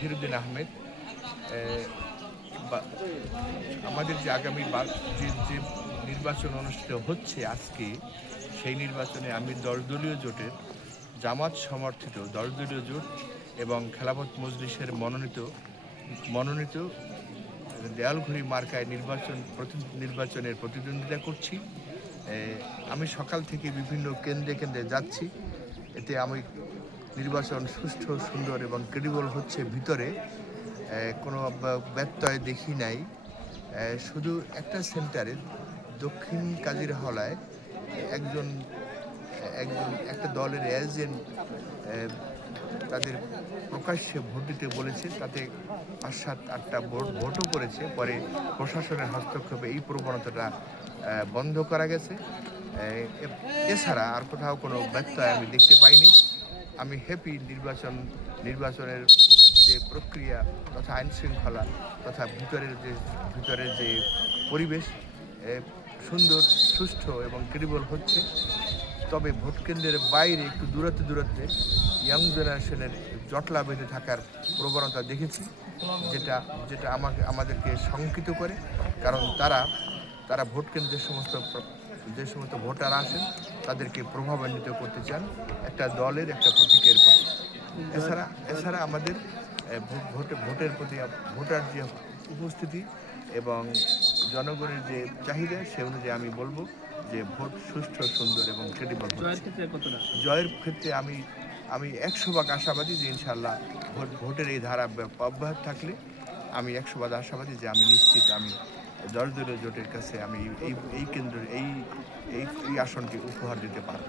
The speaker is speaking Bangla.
জহিরুদ্দিন আহমেদ। আমাদের যে আগামী যে নির্বাচন অনুষ্ঠিত হচ্ছে আজকে, সেই নির্বাচনে আমি দলীয় জোটের জামাত সমর্থিত দলীয় জোট এবং খেলাফত মজলিসের মনোনীত দেয়ালঘড়ি মার্কায় নির্বাচনের প্রতিদ্বন্দ্বিতা করছি। আমি সকাল থেকে বিভিন্ন কেন্দ্রে যাচ্ছি। এতে আমি নির্বাচন সুষ্ঠু, সুন্দর এবং ক্রেডিবল হচ্ছে ভিতরে কোনো ব্যত্যয় দেখি নাই। শুধু একটা সেন্টারে দক্ষিণ কাজিরহালায় একটা দলের এজেন্ট তাদের প্রকাশ্যে ভোট দিতে বলেছে, তাতে 5-7-8টা ভোটও করেছে। পরে প্রশাসনের হস্তক্ষেপে এই প্রবণতাটা বন্ধ করা গেছে। এছাড়া আর কোথাও কোনো ব্যত্যয় আমি দেখতে পাইনি। আমি হ্যাপি নির্বাচনের যে প্রক্রিয়া তথা আইন শৃঙ্খলা তথা ভিতরের যে পরিবেশ সুন্দর, সুষ্ঠু এবং ক্রেডিবল হচ্ছে। তবে ভোট কেন্দ্রের বাইরে একটু দূরত্বে ইয়াং জেনারেশনের জটলা বেঁধে থাকার প্রবণতা দেখেছি, যেটা আমাদেরকে শঙ্কিত করে। কারণ তারা ভোট কেন্দ্রের যে সমস্ত ভোটার আসেন তাদেরকে প্রভাবান্বিত করতে চান একটা দলের, একটা প্রতীকের প্রতি। এছাড়া আমাদের ভোটের প্রতি ভোটার যে উপস্থিতি এবং জনগণের যে চাহিদা, সে অনুযায়ী আমি বলবো যে ভোট সুষ্ঠু, সুন্দর এবং ক্রেডিবল। জয়ের ক্ষেত্রে আমি 100% আশাবাদী যে ইনশাল্লাহ ভোটের এই ধারা অব্যাহত থাকলে আমি 100% আশাবাদী যে আমি নিশ্চিত আমি দলীয় জোটের কাছে আমি এই কেন্দ্রের এই আসনটি উপহার দিতে পারব।